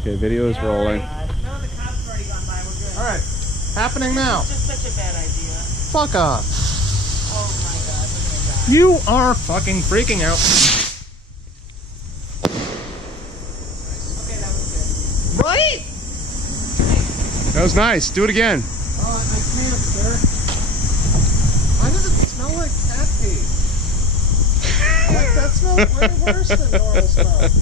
Okay, video is rolling. No, the cops already gone by. We're good. Alright, happening now. It's just such a bad idea. Fuck off. Oh my god, we're gonna die. You are fucking freaking out. Okay, that was good. Right? That was nice. Do it again. Oh, I can't, sir. Why does it smell like cat pee? Like, that smells way worse than normal smell.